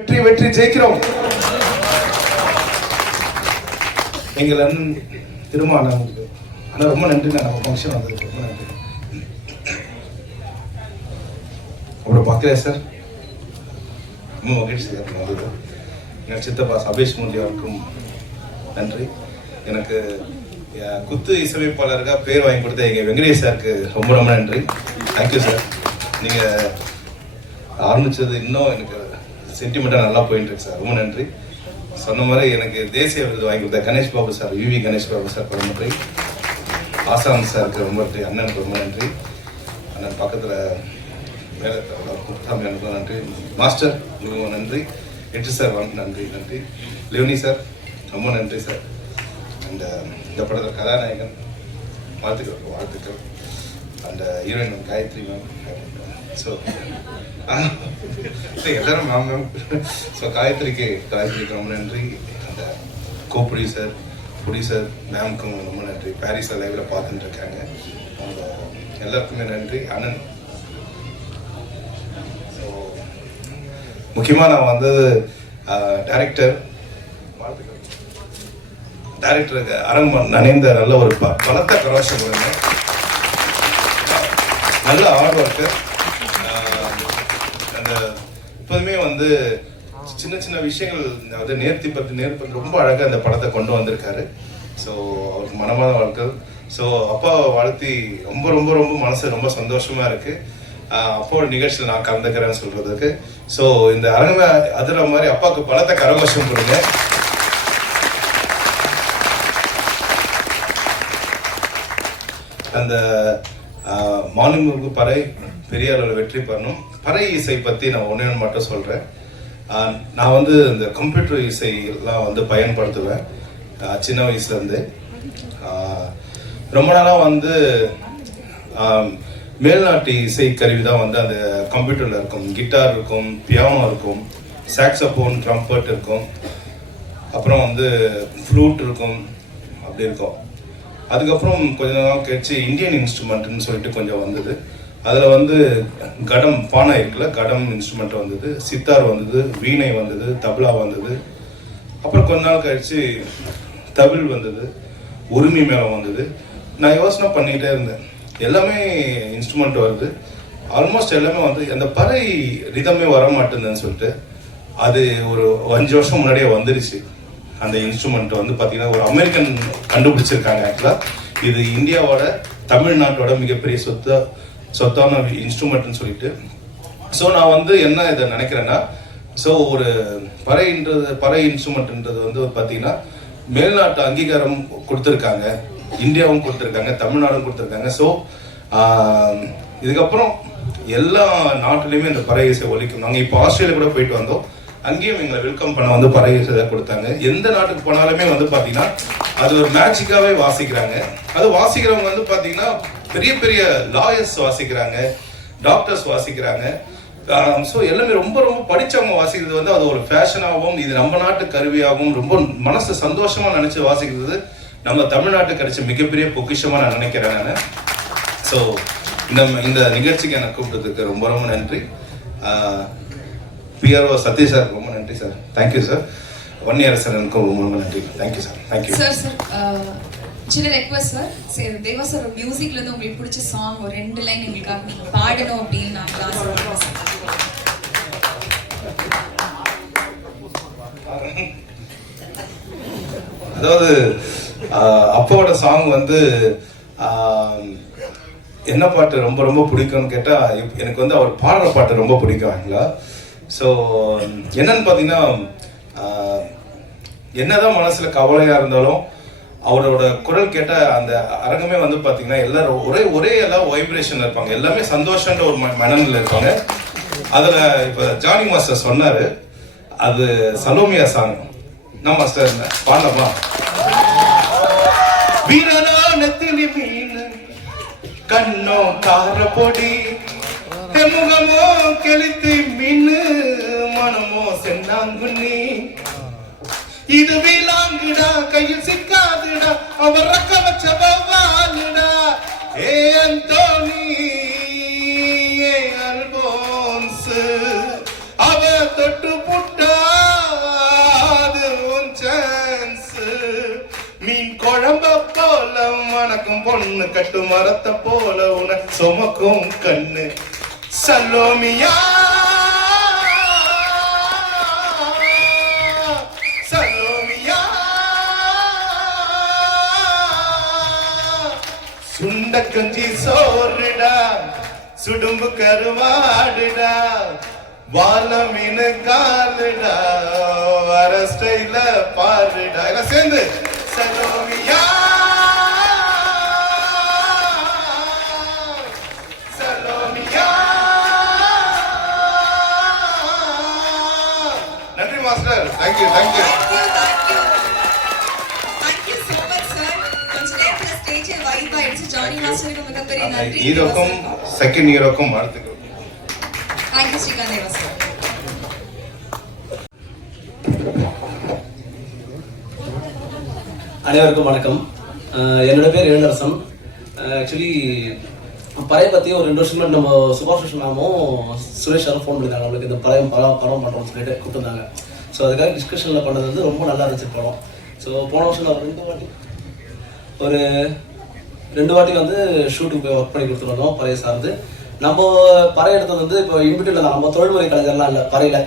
வெற்றி வெற்றி ஜெயிக்கிறோம். எங்கள் அண்ணன் திருமாவளவன் அவங்களுக்கு ஆனால் ரொம்ப நன்றி நான் நம்ம ஃபங்க்ஷன் வந்ததுக்கு ரொம்ப நன்றி. உங்களை பார்க்கலையா சார் ரொம்ப மகிழ்ச்சி எனக்கு வந்தது. எங்கள் சித்தப்பா சபேஷ் மூலி அவருக்கும் நன்றி. எனக்கு குத்து இசையமைப்பாளருக்காக பேர் வாங்கி கொடுத்த எங்கள் வெங்கடேஷ் சாருக்கு ரொம்ப ரொம்ப நன்றி. தேங்க்யூ சார் நீங்கள் ஆரம்பித்தது இன்னும் எனக்கு சென்டிமெண்ட்டாக நல்லா போயிட்டு இருக்கு சார். ரொம்ப நன்றி. சொன்ன மாதிரி எனக்கு தேசிய விருது வாங்கி கொடுத்த கணேஷ் பாபு சார் யூவி கணேஷ் பாபு சார் ரொம்ப நன்றி ஆசாம் சாருக்கு ரொம்ப நன்றி. அண்ணனுக்கு ரொம்ப நன்றி. அண்ணன் பக்கத்தில் வேலை முத்தாமி எனக்கு நன்றி. மாஸ்டர் உங்களுக்கு நன்றி. எட்டு சார் வந்து நன்றி நன்றி. லியோனி சார் ரொம்ப நன்றி சார். அண்ட் இந்த படத்தில் கதாநாயகன் வாழ்த்துக்கள் வாழ்த்துக்கள். அந்த heroine Gayathri ma'am so ah, எல்லாரும் வாங்கணும் மேம் ஸோ காயத்ரிக்கு காயத்ரிக்கு ரொம்ப நன்றி. அந்த கோ ப்ரொடியூசர் ப்ரொடியூசர் மேம்க்கும் ரொம்ப நன்றி. பாரிஸ் லைவில் பார்த்துட்டு இருக்காங்க. அவங்க எல்லாருக்குமே நன்றி. அண்ணன். ஸோ முக்கியமாக நான் வந்தது டைரக்டர் டைரக்டருக்கு அரங்கமன் நனைந்த நல்ல ஒரு ப பலத்த கரோஷம் நல்ல ஹார்ட் ஒர்க்கர் அந்த எப்போதுமே வந்து சின்ன சின்ன விஷயங்கள் அதாவது நேர்த்தி பற்றி நேர்த்தி ரொம்ப அழகாக அந்த படத்தை கொண்டு வந்திருக்காரு. ஸோ அவருக்கு மனமான வாழ்க்கை ஸோ அப்பாவை வாழ்த்தி ரொம்ப ரொம்ப ரொம்ப மனசு ரொம்ப சந்தோஷமா இருக்கு. ஆஹ் அப்பாவோட நிகழ்ச்சியில் நான் கலந்துக்கிறேன்னு சொல்றதுக்கு. ஸோ இந்த அரங்கமே அதுல மாதிரி அப்பாவுக்கு பலத்த கரகோஷம் கொடுங்க. அந்த மாலிமுருகு பறை பெரிய அளவில் வெற்றி பெறணும். பறை இசை பற்றி நான் ஒன்றே ஒன்று மட்டும் சொல்கிறேன் நான் வந்து இந்த கம்ப்யூட்டர் இசையெல்லாம் வந்து பயன்படுத்துவேன். சின்ன வயசுலேருந்து. ரொம்ப நாளாக வந்து மேல்நாட்டு இசை கருவி தான் வந்து அந்த கம்ப்யூட்டரில் இருக்கும். கிட்டார் இருக்கும் பியானோ இருக்கும் சாக்ஸபோன் ட்ரம்பட் இருக்கும். அப்புறம் வந்து ஃப்ளூட் இருக்கும். அப்படி இருக்கும். அதுக்கப்புறம் கொஞ்ச நாள் கழிச்சு இந்தியன் இன்ஸ்ட்ருமெண்ட்னு சொல்லிட்டு கொஞ்சம் வந்தது. அதில் வந்து கடம் பானை இருக்குல்ல கடம் இன்ஸ்ட்ருமெண்ட் வந்தது சித்தார் வந்தது வீணை வந்தது தபலா வந்தது. அப்புறம் கொஞ்ச நாள் கழிச்சு தமிழ் வந்தது உரிமை மேளம் வந்தது. நான் யோசனை பண்ணிகிட்டே இருந்தேன். எல்லாமே இன்ஸ்ட்ருமெண்ட் வருது. ஆல்மோஸ்ட் எல்லாமே வந்து அந்த பறை ரிதமே வர மாட்டேங்குதுன்னு சொல்லிட்டு அது ஒரு அஞ்சு வருஷம் முன்னாடியே வந்துருச்சு. அந்த இன்ஸ்ட்ருமெண்ட் வந்து பார்த்தீங்கன்னா ஒரு அமெரிக்கன் கண்டுபிடிச்சிருக்காங்க ஆக்சுவலாக இது இந்தியாவோட தமிழ்நாட்டோட மிகப்பெரிய சொத்த சொத்தான இன்ஸ்ட்ருமெண்ட்னு சொல்லிட்டு. ஸோ நான் வந்து என்ன இதை நினைக்கிறேன்னா ஸோ ஒரு பறைன்றது பறை இன்ஸ்ட்ருமெண்ட்ன்றது வந்து பார்த்தீங்கன்னா மேல்நாட்டு அங்கீகாரம் கொடுத்துருக்காங்க. இந்தியாவும் கொடுத்துருக்காங்க தமிழ்நாடும் கொடுத்துருக்காங்க. ஸோ இதுக்கப்புறம் எல்லா நாட்டிலையுமே இந்த பறை இசை ஒழிக்கும் நாங்கள் இப்போ ஆஸ்திரேலியா கூட போயிட்டு வந்தோம். அங்கேயும் எங்களை வெல்கம் பண்ண வந்து பறை கொடுத்தாங்க. எந்த நாட்டுக்கு போனாலுமே வந்து பார்த்தீங்கன்னா அது ஒரு மேஜிக்காகவே வாசிக்கிறாங்க. அது வாசிக்கிறவங்க வந்து பார்த்தீங்கன்னா பெரிய பெரிய லாயர்ஸ் வாசிக்கிறாங்க டாக்டர்ஸ் வாசிக்கிறாங்க. ஸோ எல்லாமே ரொம்ப ரொம்ப படித்தவங்க வாசிக்கிறது வந்து அது ஒரு ஃபேஷனாகவும் இது நம்ம நாட்டு கருவியாகவும் ரொம்ப மனசு சந்தோஷமாக நினச்சி வாசிக்கிறது நம்ம தமிழ்நாட்டுக்கு கிடைச்ச மிகப்பெரிய பொக்கிஷமாக நான் நினைக்கிறேன் நான். ஸோ இந்த இந்த நிகழ்ச்சிக்கு எனக்கு கூப்பிட்டதுக்கு ரொம்ப ரொம்ப நன்றி. பிஆர்ஓ சத்ய சார் ரொம்ப நன்றி sir thank you sir one year sir எனக்கும் ரொம்ப ரொம்ப நன்றி. Thank you sir thank you sir sir uh, சின்ன ரெக்வஸ்ட் சார் சரி தேவா சார் மியூசிக்ல இருந்து உங்களுக்கு பிடிச்ச சாங் ஒரு ரெண்டு லைன் எங்களுக்காக நீங்க பாடணும் அப்படின்னு சார் அதாவது ஆஹ், அப்பாவோட சாங் வந்து ஆஹ், என்ன பாட்டு ரொம்ப ரொம்ப பிடிக்கும்னு கேட்டா எப்- எனக்கு வந்து அவர் பாடுற பாட்டு ரொம்ப பிடிக்கும் ஆக்சுவலா ஸோ என்னன்னு பார்த்தீங்கன்னா என்னதான் மனசுல கவலையா இருந்தாலும் அவரோட குரல் கேட்ட அந்த அரங்கமே வந்து பார்த்தீங்கன்னா எல்லாரும் ஒரே ஒரே எல்லாம் வைப்ரேஷன் இருப்பாங்க. எல்லாமே சந்தோஷன்ற ஒரு ம- இருப்பாங்க. அதில் இப்போ ஜானி மாஸ்டர் சொன்னார் அது சலோமியா சாங் நான் மாஸ்டர் பாடலாமா? வீரனானத்திலி மீன் கண்ணோ கார பொடி. தெமுகமோ கெளித்து மின்னு மனமோ சென்னாங்கு நீ இது வீலாங்குடா கையில் சிக்காதுடா அவர் ரக்க வச்ச வவ்வாலுடா ஏ அந்தோனி ஏ அல்போன்ஸ் அவ தொட்டு புட்டாது உன் சான்ஸ் மீன் குழம்ப போல மணக்கும் பொண்ணு கட்டு மரத்தை போல உன சுமக்கும் கண்ணு. சல்லோமியா சல்லோமியா சுண்ட கஞ்சி சோறுடா சுடும்பு கருவாடுடா வாழ மீன் காலுடா வர ஸ்டைல பாருடா. எல்லாம் சேர்ந்து சலோமியா சலோமியா. மிகப்பெரிய நன்றி. ஹீரோக்கும் செகண்ட் ஹீரோக்கும் வாழ்த்துக்கள் Thank you, Srikanth Deva sir. அனைவருக்கும் வணக்கம். என்னோட பேர் இளநரசன் ஆக்சுவலி பழைய பற்றி ஒரு ரெண்டு வருஷம் நம்ம சுபாஷ் கிருஷ்ணாமும் சுரேஷ் ஃபோன் பண்ணியிருந்தாங்க நம்மளுக்கு இந்த பழைய படம் படம் பண்ணுறோம்னு சொல்லிட்டு கொடுத்துருந்தாங்க. ஸோ அதுக்காக டிஸ்கஷனில் பண்ணது வந்து ரொம்ப நல்லா இருந்துச்சு படம். ஸோ போன வருஷம் நான் ரெண்டு வாட்டி ஒரு ரெண்டு வாட்டி வந்து ஷூட்டுக்கு போய் ஒர்க் பண்ணி கொடுத்துருந்தோம் பறைய சார்ந்து. நம்ம பறை எடுத்தது வந்து இப்போ இன்பிட்டில் நம்ம தொழில்முறை கலைஞர்லாம் இல்லை பறையில்.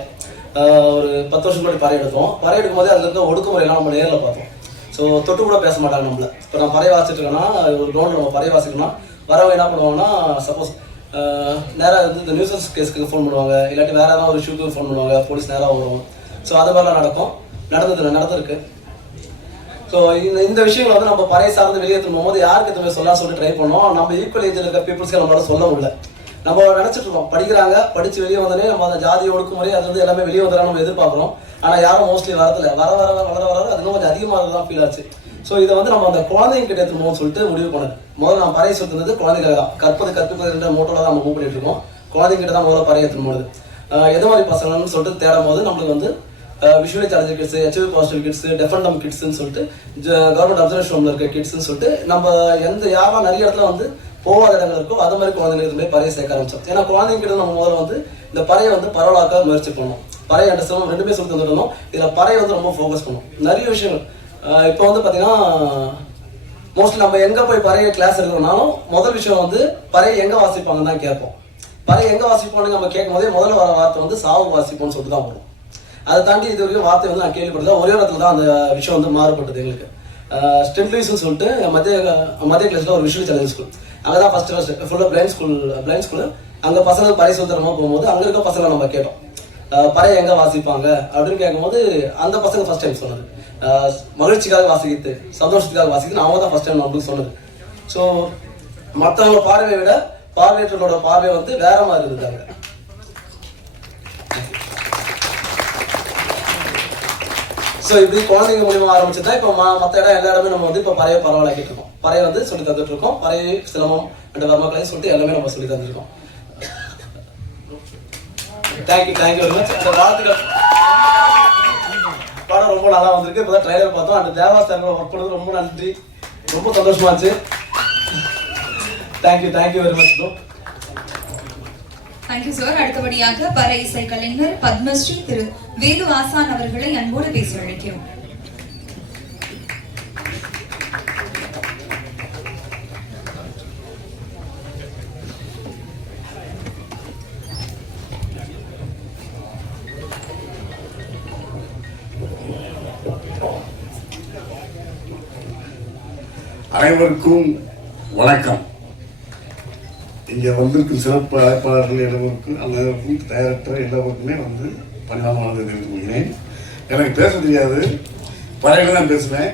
ஒரு பத்து வருஷம் முன்னாடி பறை எடுத்தோம். பறை எடுக்கும் போதே அதில் இருக்க ஒடுக்குமுறையெல்லாம் நம்ம நேரில் பார்த்தோம். ஸோ தொட்டு கூட பேச மாட்டாங்க நம்மள. இப்போ நான் பறை வாசிட்டு இருக்கேன்னா ஒரு கிரௌண்டில் நம்ம பறை வாசிக்கணும்னா வரவங்க என்ன பண்ணுவாங்கன்னா சப்போஸ் நேராக வந்து இந்த நியூசன்ஸ் கேஸுக்கு ஃபோன் பண்ணுவாங்க. இல்லாட்டி வேறு ஏதாவது ஒரு இஷ்யூக்கு ஃபோன் பண்ணுவாங்க. போலீஸ் நேராக வரும். ஸோ அது மாதிரிலாம் நடக்கும். நடந்தது நடந்திருக்கு. ஸோ இந்த இந்த விஷயங்களை வந்து நம்ம பறையை சார்ந்து வெளியே திரும்பும் போது யாருக்கு எதுவுமே சொல்ல சொல்லி ட்ரை பண்ணோம்? நம்ம ஈக்குவல் ஏஜில் இருக்க பீப்புள்ஸ்க்கு நம்மளால சொல்ல முடியல. நம்ம நினச்சிட்டு இருக்கோம். படிக்கிறாங்க படிச்சு வெளியே வந்தோடனே நம்ம அந்த ஜாதி ஒடுக்குமுறை அது வந்து எல்லாமே வெளியே வந்துடலாம் நம்ம எதிர்பார்க்குறோம். ஆனால் யாரும் மோஸ்ட்லி வரதில்ல. வர வர வர வர வர அது இன்னும் கொஞ்சம் அதிகமாக தான் ஃபீல் ஆச்சு. ஸோ இதை வந்து நம்ம அந்த குழந்தைங்க கிட்ட எடுத்துமோன்னு சொல்லிட்டு முடிவு பண்ணது. முதல்ல நான் பறைய சொல்றது குழந்தைங்க தான். கற்பது கற்பிப்பது என்ற மோட்டோல தான் நம்ம மூவ் பண்ணிட்டு இருக்கோம். குழந்தைங்க கிட்ட தான் முதல்ல பறைய எடுத்துன்னு எது மாதிரி பசங்கள்னு சொல்லிட்டு தேடும் போது நம்மளுக்கு வந்து visually challenger kids HIV positive kids deaf and dumb கிட்ஸ்னு சொல்லிட்டு கவர்மெண்ட் அப்சர்வேஷன் ரூம்ல இருக்க கிட்ஸ்னு சொல்லிட்டு நம்ம எந்த யாரும் நிறைய இடத்துல வந்து போகாத இடங்கள் இருக்கோ அது மாதிரி குழந்தைங்களுக்கு போய் சேர்க்க ஆரம்பிச்சோம். ஏன்னா குழந்தைங்க கிட்ட நம்ம முதல்ல வந்து இந்த பறையை வந்து பரவலாக்க முயற்சி பண்ணோம் அண்ட் அண்டர்ஸ்டாண்ட் ரெண்டுமே சொல்லி தந்துடணும் இதுல பறைய வந்து ரொம்ப ஃபோக்கஸ் பண்ணும் நிறைய விஷயங்கள். Uh, இப்போ வந்து பாத்தீங்கன்னா மோஸ்ட்லி நம்ம எங்க போய் பறைய கிளாஸ் எடுக்கிறோம்னாலும் முதல் விஷயம் வந்து பறையை எங்க வாசிப்பாங்கன்னு தான் கேட்போம். பறையை எங்க வாசிப்போம்னு நம்ம கேட்கும் போதே முதல்ல வர வார்த்தை வந்து சாவு வாசிப்போம்னு சொல்லிட்டு தான் வரும். அதை தாண்டி இது வரைக்கும் வார்த்தை வந்து நான் கேள்விப்பட்டதா ஒரே இடத்துல தான் அந்த விஷயம் வந்து மாறுபட்டது எங்களுக்கு. ஸ்டென்ட்லீஸ்னு சொல்லிட்டு மத்திய மத்திய கிளாஸில் ஒரு விஷுவல் சேலஞ்ச் ஸ்கூல் அங்கே தான் ஃபர்ஸ்ட் ஃபஸ்ட்டு ஃபுல்லாக பிளைண்ட் ஸ்கூல் பிளைண்ட் ஸ்கூல் அங்கே பசங்க பறை சுதந்திரமா போகும்போது அங்கே இருக்க பசங்களை நம்ம கேட்டோம். பறை எங்கே வாசிப்பாங்க? அப்படின்னு கேட்கும்போது அந்த பசங்க ஃபர்ஸ்ட் டைம் சொன்னது. மகிழ்ச்சிக்காக வாசிக்கிறது சந்தோஷத்துக்காக வாசிக்கிறது அவங்க தான் ஃபர்ஸ்ட் டைம் நம்மளுக்கு சொன்னது. ஸோ மற்றவங்க பார்வையை விட பார்வையற்றவங்களோட பார்வை வந்து வேற மாதிரி இருந்தாங்க ஸோ இப்படி குழந்தைங்க மூலியமாக ஆரம்பிச்சதா இப்போ மற்ற இடம் எல்லா இடமே நம்ம வந்து இப்போ பறைய பரவாயில்லாக்கிட்டு இருக்கோம். பறைய வந்து சொல்லி தந்துட்டு இருக்கோம். பறைய சிலமம் அண்ட் வர்மக்களையும் சொல்லிட்டு எல்லாமே நம்ம சொல்லி தந்துருக்கோம். Thank you thank you very much இந்த வாழ்த்துக்கள் படம் ரொம்ப நல்லா வந்திருக்கு. இப்போ தான் ட்ரைலர் பார்த்தோம். அந்த தேவாஸ்தானில் ஒர்க் பண்ணது ரொம்ப நன்றி. ரொம்ப சந்தோஷமா இருந்துச்சு. Thank you thank you very much bro thank you sir அடுத்தபடியாக பற இசை கலைஞர் பத்மஸ்ரீ திரு வேலு ஆசான் அவர்களை அன்போடு பேச அழைக்கிறோம். அனைவருக்கும் வணக்கம். இங்கே வந்திருக்கும் சிறப்பு அழைப்பாளர்கள் எல்லாருக்கும் அனைவருக்கும் டைரக்டர் எல்லாருக்குமே வந்து பணிவான தெரிந்து கொள்கிறேன் எனக்கு பேச தெரியாது. பறையில தான் பேசுவேன்.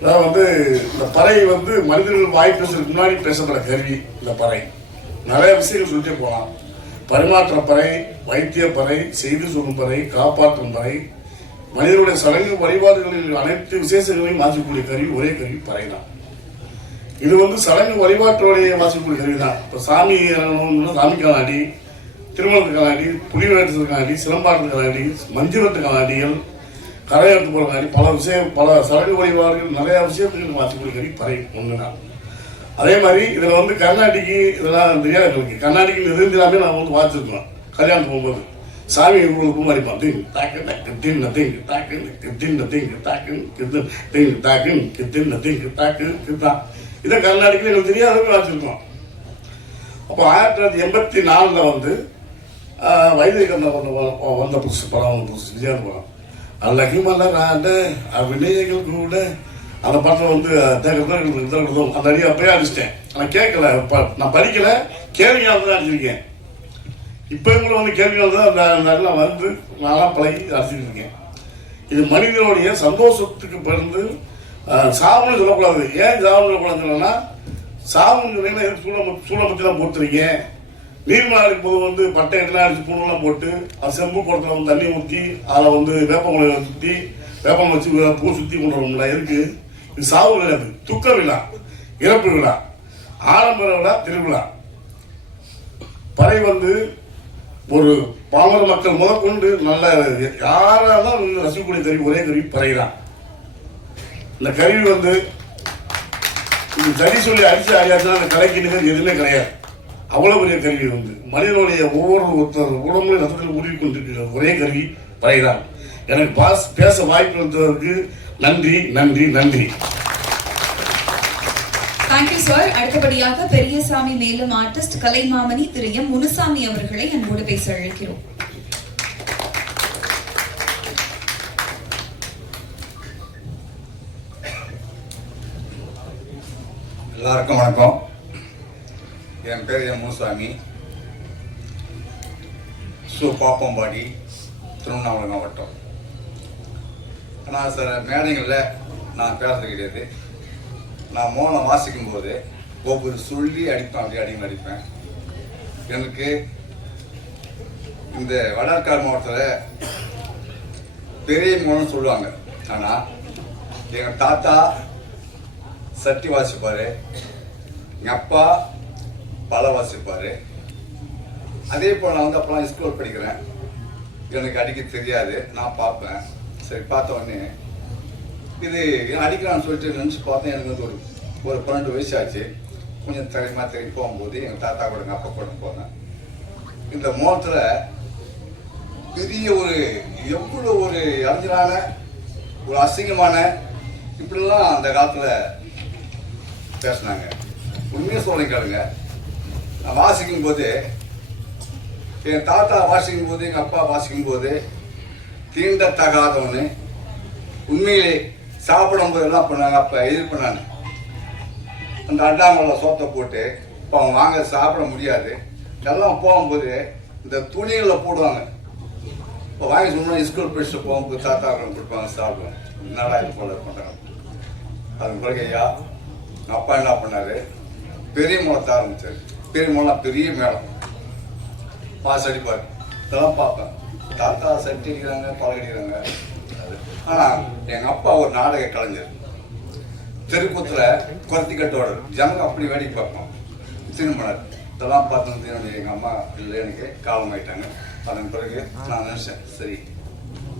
அதாவது வந்து இந்த பறை வந்து மனிதர்கள் வாய் பேசுறதுக்கு முன்னாடி பேசப்படுற கருவி இந்த பறை நிறைய விஷயங்கள் சொல்லிட்டே போகலாம். பரிமாற்ற பறை வைத்திய பறை செய்தி சொல்லும் பறை காப்பாற்றும் பறை மனிதனுடைய சடங்கு வழிபாடுகளில் அனைத்து விசேஷங்களையும் வாசிக்கக்கூடிய கருவி ஒரே கருவி பறை தான். இது வந்து சடங்கு வழிபாட்டோடைய வாசிக்கக்கூடிய கருவி தான். இப்போ சாமி சாமிக்கான அடி கலாடி திருமணத்து கலாடி புலி வேட்டத்துக்கு கலாடி சிலம்பாட்டத்து கலாடி மஞ்சுரத்து கலாடிகள் போகிற கலாடி பல விஷயம் பல சரகு வழிபாடுகள் நிறைய விஷயத்துக்கு வாசிக்கக்கூடிய கருவி பறை ஒன்று அதே மாதிரி இதில் வந்து கர்நாடிக்கு இதெல்லாம் தெரியாது எங்களுக்கு. கர்நாடிக்கு நிரந்தராமே நான் வந்து பார்த்துருக்கோம். கல்யாணம் போகும்போது. சாமி உங்களுக்கு பூ அடிப்பான். திங் தாக்கு டக்கு தின் தாக்கு தின் திங்கு தாக்கு கித்து திங் தாக்கு கித்தின்ன திங்கு தாக்கு கித்தான் இதை கர்நாடகில் எங்களுக்கு தெரியாத வச்சுருக்கோம் அப்போ ஆயிரத்தி தொள்ளாயிரத்தி எண்பத்தி நாலில் வந்து வைத்தியகண்ண வந்த புதுசு படம் வந்த புதுசு விஜயாந்த படம் தான் நான் விநாயகர் கூட அந்த படத்தில் வந்து தேக்கிறதும் அந்த அடி அப்பயே அடிச்சிட்டேன். நான் கேட்கல ப- நான் படிக்கல கேள்வி தான் அடிச்சிருக்கேன். இப்போ கூட வந்து கேள்விகள் தான் அந்த நல்லா வந்து நானாக பழகி அடிச்சுட்டு இருக்கேன். இது மனிதனுடைய சந்தோஷத்துக்கு பிறந்து சாவுன்னு சொல்லக்கூடாது. ஏன் சாவுன்னு சொல்லக்கூடாதுன்னா சாவுன்னு சொன்னீங்கன்னா சூழ சூழ பற்றி தான் போட்டிருக்கேன் நீர்மலை போது வந்து பட்டை எல்லாம் அடிச்சு பூணெல்லாம் போட்டு அது செம்பு குடத்துல வந்து தண்ணி ஊற்றி அதில் வந்து வேப்பமலை சுற்றி வேப்பம் வச்சு பூ சுற்றி கொண்டு வரணும்னா இருக்கு இது சாவு கிடையாது துக்க விழா இறப்பு விழா ஆடம்பர விழா திருவிழா பறை வந்து ஒரு பாமர மக்கள் முதற்கொண்டு நல்ல யாராலும் ரசிக்கக்கூடிய கருவி ஒரே கருவி பறை தான் இந்த கருவி வந்து இந்த தடி சொல்லி அடிச்சு அடியாச்சுன்னா அந்த கலைக்கு எதுவுமே கிடையாது. அவ்வளவு பெரிய கருவி வந்து மனிதனுடைய ஒவ்வொரு ஒருத்தர் உடம்புல ரத்தத்தில் ஊறி கொண்டிருக்கிற ஒரே கருவி பறை தான் எனக்கு பாஸ் பேச வாய்ப்பு இருந்ததற்கு நன்றி நன்றி நன்றி. தேங்க்யூ சார் அடுத்தபடியாக பெரியசாமி மேலும் ஆர்டிஸ்ட் கலைமாமணி திரு எம் முனுசாமி அவர்களை அன்போடு பேச அழைக்கிறோம். எல்லாருக்கும் வணக்கம். என் பேர் என் முனுசாமி சு பாப்பம்பாடி திருவண்ணாமலை மாவட்டம். ஆனால் சில மேடைகளில் நான் பேசுறது கிடையாது. நான் மோனம் வாசிக்கும் போது ஒவ்வொரு சொல்லி அடிப்பேன் அப்படி அடிங்க அடிப்பேன். எனக்கு இந்த வடக்கார் மாவட்டத்தில் பெரிய மோனம் சொல்லுவாங்க. ஆனால் எங்கள் தாத்தா சட்டி வாசிப்பார். எங்கள் அப்பா பல வாசிப்பாரு. அதே போல் நான் வந்து அப்பெல்லாம் ஸ்கூல் படிக்கிறேன். எனக்கு அடிக்க தெரியாது. நான் பார்ப்பேன். சரி பார்த்த உடனே இது அடிக்கலாம்னு சொல்லிட்டு நினச்சி பார்த்தேன். எனக்கு வந்து ஒரு ஒரு பன்னெண்டு வயசு ஆச்சு கொஞ்சம் தெரியுமா தெரிய போகும்போது எங்கள் தாத்தா கூட எங்கள் அப்பா கூட போனேன். இந்த மோகத்தில் பெரிய ஒரு எவ்வளோ ஒரு இளைஞரான ஒரு அசிங்கமான இப்படிலாம் அந்த காலத்தில் பேசினாங்க. உண்மையாக சொல்லுங்க கேளுங்க. நான் வாசிக்கும் போது என் தாத்தா வாசிக்கும் போது எங்கள் அப்பா வாசிக்கும் போது தீண்டத்தகாதவனு உண்மையிலே சாப்பிடும் போது எல்லாம் பண்ணாங்க. அப்போ இது பண்ணாங்க. அந்த அண்டாங்கல்ல சோத்தை போட்டு இப்போ அவங்க வாங்க சாப்பிட முடியாது. எல்லாம் போகும்போது இந்த துணிகளில் போடுவாங்க. இப்போ வாங்கி சொன்னா ஸ்கூல் படிச்சுட்டு போகும்போது தாத்தா கொடுப்பாங்க சாப்பிடுவோம் என்னடா இது போல பண்ணுறாங்க அது பிறகு ஐயா எங்கள் அப்பா என்ன பண்ணாரு? பெரிய முளத்தை ஆரம்பிச்சாரு. பெரிய முளம் பெரிய மேளம். பாஸ் அடிப்பார் இதெல்லாம் பார்ப்பேன். தாத்தா சட்டி அடிக்கிறாங்க பழக அடிக்கிறாங்க. ஆனால் எங்கள் அப்பா ஒரு நாடக கலைஞர். தெருக்கூத்தில் குரத்தி கட்டோட ஜனங்க அப்படி வேடிக்கை பார்ப்போம் திருமணர் இதெல்லாம் பார்த்து என்னுடைய எங்கள் அம்மா இல்லை எனக்கு காலமாயிட்டாங்க அதன் பிறகு நான் நினச்சேன் சரி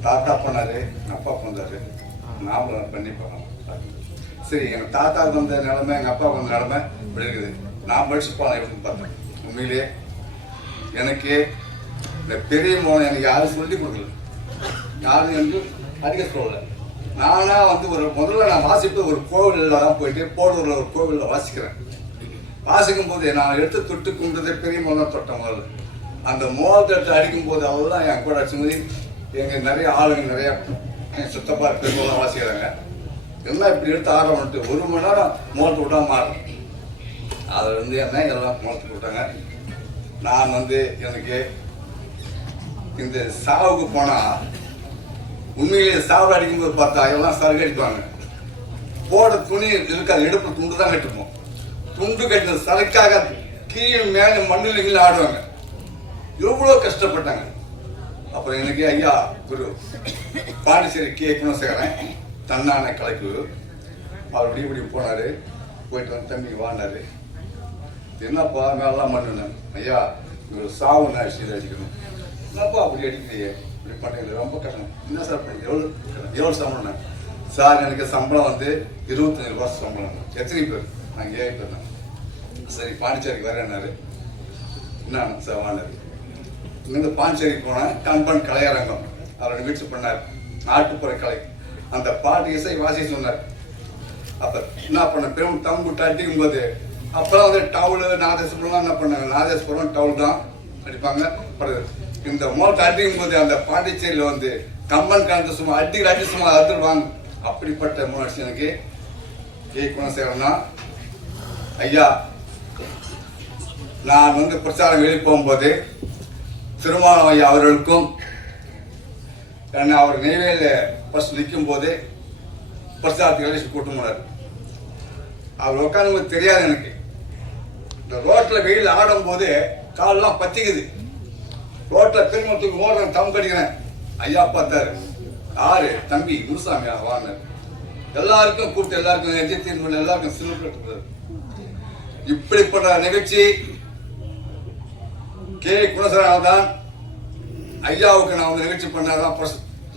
தாத்தா பண்ணாரு எங்கள் அப்பா பண்ணாரு நாமளும் பண்ணி பார்க்கணும் சரி எங்கள் தாத்தாவுக்கு வந்த நிலமை எங்கள் அப்பாவுக்கு வந்த நிலமை இப்படி இருக்குது. நான் படிச்சு போனேன் பார்த்தேன். உண்மையிலேயே எனக்கு இந்த பெரிய மோனம் எனக்கு யாரும் சொல்லி கொடுக்கல. யாரும் என்று அடிக்க சொல்லல. நானா வந்து ஒரு முதல்ல நான் வாசிப்பது ஒரு கோவிலில் தான் போயிட்டு போடூரில் ஒரு கோவிலில் வாசிக்கிறேன். வாசிக்கும் போது நான் எடுத்து தொட்டு கும்பிட்டதே பெரிய மோனம் தொட்ட முதல்ல அந்த மோகத்தை எடுத்து அடிக்கும் போது அவர்தான் என் கூட அடிச்சும்போது எங்கள் நிறைய ஆளுங்க நிறைய என் சுத்தப்பா பெருமெல்லாம் வாசிக்கிறாங்க. எல்லாம் இப்படி எடுத்து ஆரம்பிட்டு ஒரு மணி நேரம் மோகத்தை விட்டா மாறும். அதில் வந்து என்ன எல்லாம் மோகத்துக்கு விட்டாங்க நான் வந்து எனக்கு இந்த சாவுக்கு போனா உண்மையிலேயே சாவு அடிக்கும்போது பார்த்தா எல்லாம் சரகு அடிப்பாங்க. போட துணி இருக்காது எடுப்பு துண்டு தான் கட்டுப்போம் துண்டு கட்டின சரக்காக கீழே மேலே மண்ணில் கீழே ஆடுவாங்க. எவ்வளோ கஷ்டப்பட்டாங்க. அப்புறம் எனக்கு ஐயா குரு பாண்டிச்சேரி கே. குணசேகரன் தன்னான கலைக்கு அவர் இப்படி இப்படி போனார். போயிட்டு வந்து தம்பி வாண்டாரு என்னப்பா மேலாம் பண்ணுனேன் ஐயா இவர் சாவு நான் சீர் அடிக்கணும். என்னப்பா அப்படி அடிக்கலையே இப்படி பண்ணீங்க ரொம்ப கஷ்டம். என்ன சார் பண்ணி எவ்வளோ எவ்வளோ சம்பளம் சார் எனக்கு சம்பளம் வந்து இருபத்தஞ்சு ரூபா சம்பளம். எத்தனை பேர்? நாங்கள் ஏழு பேர் தான். சரி பாண்டிச்சேரிக்கு வரேன்னாரு என்ன சார் வாங்கினார்? இங்கிருந்து பாண்டிச்சேரிக்கு போனேன். கம்பன் கலையரங்கம். அவரோட வீட்டு பண்ணார் நாட்டுப்புற கலை. அந்த பாட்டு இசை வாசி சொன்னார். அப்போ என்ன பண்ண? பெரும் தம்பு தட்டிக்கும் போது அப்பெல்லாம் வந்து டவுலு நாதேஸ்வரம்லாம் என்ன பண்ணாங்க? நாதேஸ்வரம் டவுல் தான் அடிப்பாங்க. அப்புறம் இந்த மோட்டை அடிக்கும் போது அந்த பாண்டிச்சேரியில் வந்து கம்பன் கலந்து சும்மா அடிக்கிற அடி சும்மா அறுத்துடுவாங்க. அப்படிப்பட்ட முன்னாடி எனக்கு. கே. குணசேகரனா? ஐயா நான் வந்து பிரச்சாரம் வெளியே போகும்போது திருமாவளவன் ஐயா அவர்களுக்கும் என்னை அவர் நெய்வேலியில் ஃபர்ஸ்ட் நிற்கும் போது பிரச்சாரத்துக்கு கூட்டம் போனார். அவர் உட்காந்து தெரியாது எனக்கு. இந்த ரோட்ல வெயில் ஆடும் போது காலெல்லாம் பத்திக்குது. ரோட்டில் பெருமத்துக்கு ஓடுறேன் தம் கடிக்கிறேன். ஐயா பார்த்தாரு. யாரு? தம்பி குருசாமி வாங்க எல்லாருக்கும் கூப்பிட்டு எல்லாருக்கும் எஜித் தீர்மன் எல்லாருக்கும் சிலுக்கு இப்படிப்பட்ட நிகழ்ச்சி கே. குணசரனால் தான் ஐயாவுக்கு நான் வந்து நிகழ்ச்சி பண்ணாதான்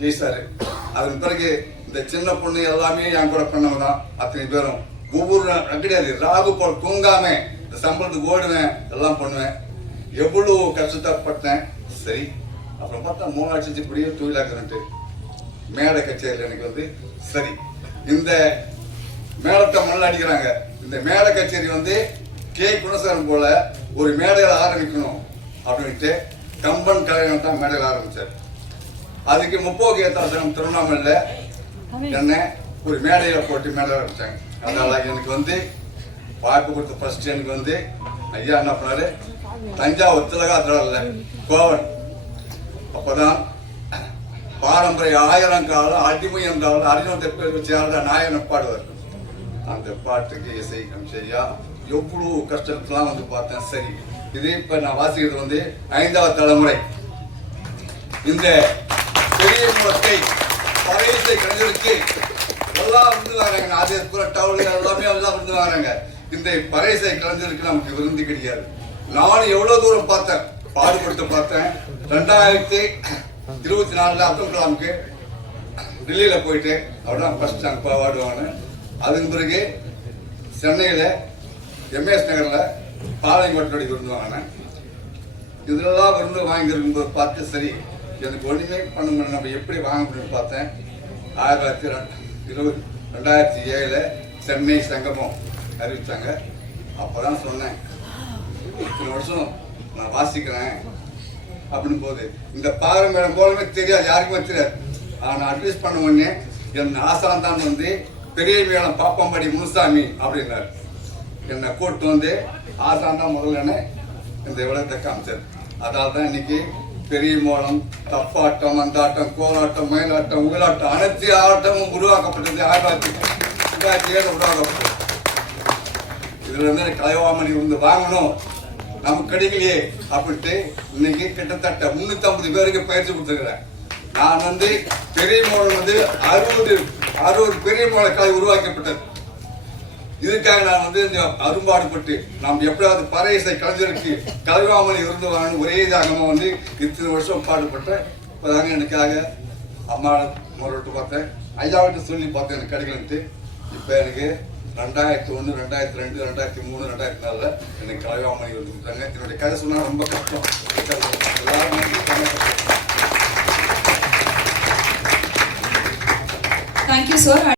ஜெயிச்சாரு. அதன் பிறகு இந்த சின்ன பொண்ணு எல்லாமே என் கூட பண்ணவங்க தான் அத்தனை பேரும். ஒவ்வொரு கிடையாது ராகு போல் தூங்காம சம்பளத்துக்கு ஓடுவேன் எல்லாம் பண்ணுவேன். எவ்வளவு கஷ்டப்பட்டேன் சரி அப்புறம் பார்த்தா மூணு லட்சத்து இப்படியே தொழிலாக்குறேன்ட்டு மேடை கச்சேரியில் எனக்கு வந்து சரி இந்த மேடத்தை மணல் அடிக்கிறாங்க. இந்த மேடை கச்சேரி வந்து கே. குணசேகரன் போல ஒரு மேடையில் ஆரம்பிக்கணும் அப்படின்ட்டு கம்பன் கலைஞர் தான் மேடையில் ஆரம்பிச்சார். அதுக்கு முப்போக்கு ஏத்தாசனம் திருவண்ணாமலையில் என்ன ஒரு மேடையில் போட்டு மேடை ஆரம்பிச்சாங்க. அதனால எனக்கு வந்து வாய்ப்பு கொடுத்த ஃபர்ஸ்ட் எனக்கு வந்து ஐயா என்ன பண்ணாரு? தஞ்சாவூர் திலகாத்திரல்ல கோவன். அப்பதான் பாரம்பரிய ஆயிரம் காலம் அடிமையம் காலம் அர்ஜுன் தெப்பேர் வச்சு ஆடுற நாயகன் பாடுவார்? அந்த பாட்டுக்கு இசை செய்யா எவ்வளவு கஷ்டத்துலாம் வந்து பார்த்தேன். சரி இது இப்ப நான் வாசிக்கிறது வந்து ஐந்தாவது தலைமுறை. இந்த பெரிய முகத்தை பழையசை கலைஞருக்கு எல்லாம் விருந்து வாங்குறாங்க நாதேஸ்வர டவுல் எல்லாமே எல்லாம் விருந்து வாங்குறாங்க இந்த பறையசை கலைஞருக்கு நமக்கு விருந்து கிடையாது. நானும் எவ்வளவு தூரம் பார்த்தேன் பாடுபட்டு பார்த்தேன். ரெண்டாயிரத்தி இருபத்தி நாலுல அப்துல் கலாமுக்கு டெல்லியில போயிட்டு அவர்தான் ஃபர்ஸ்ட் அங்கே பாடுவாங்க அதுக்கு பிறகு சென்னையில எம்ஏஎஸ் நகர்ல பாளையங்கோட்டோடி விருந்து வாங்கினேன் இதெல்லாம் விருந்து வாங்கியிருக்கும் போது பார்த்து சரி எனக்கு ஒன்றுமே பண்ண முடியும் நம்ம எப்படி வாங்க முடியும்னு பார்த்தேன். ஆயிரத்தி தொள்ளாயிரத்தி இருபது ரெண்டாயிரத்தி ஏழில் சென்னை சங்கமம் அறிவித்தாங்க அப்போ தான் சொன்னேன் இத்தனை வருஷம் நான் வாசிக்கிறேன் அப்படின்னு போது இந்த பாரம்பரியம் போலவே தெரியாது யாருக்குமே தெரியாது. நான் அட்வைஸ் பண்ண உடனே என் ஆசான் தான் வந்து பெரிய மேளம் பாப்பம்படி முனுசாமி அப்படின்னாரு. என்னை கூட்டு வந்து ஆசான் தான் முதல்ல இந்த விளக்கத்தை காமிச்சார். அதால் தான் இன்னைக்கு பெரிய மோளம் தப்பாட்டம் அந்தாட்டம் கோலாட்டம் மயிலாட்டம் உயிலாட்டம் அனைத்து ஆட்டமும் உருவாக்கப்பட்டது ஆயிரத்தி ரெண்டாயிரத்தி ஏழு உருவாக்கப்பட்டது. இருந்து கலைவாமணி வந்து வாங்கணும். நமக்கு கிடைக்கலையே அப்படின்ட்டு இன்னைக்கு கிட்டத்தட்ட முன்னூத்தி ஐம்பது பேருக்கு பயிற்சி கொடுத்துருக்கிறேன். நான் வந்து பெரிய மோளம் வந்து அறுபது அறுபது பெரிய மோள கலை உருவாக்கப்பட்டது. இதுக்காக நான் வந்து இந்த அரும்பாடுபட்டு நாம் எப்படியாவது பறை இசை கலைஞருக்கு கலைவாமணி இருந்து வாங்கணும். ஒரே தாகமா வந்து இத்தனை வருஷம் பாடுபட்டேன் இப்போதாங்க எனக்காக அம்மா முறைட்டு பார்த்தேன். ஐயாவிட்ட சொல்லி பார்த்தேன் எனக்கு கிடைக்கலன்ட்டு இப்போ எனக்கு ரெண்டாயிரத்தி ஒன்று ரெண்டாயிரத்தி ரெண்டு ரெண்டாயிரத்தி மூணு ரெண்டாயிரத்தி நாலில் எனக்கு கலைவாமணி வந்து கொடுத்தாங்க என்னுடைய கதை சொன்னால் ரொம்ப கஷ்டம். எல்லாரும் வந்து தேங்க்யூ சார்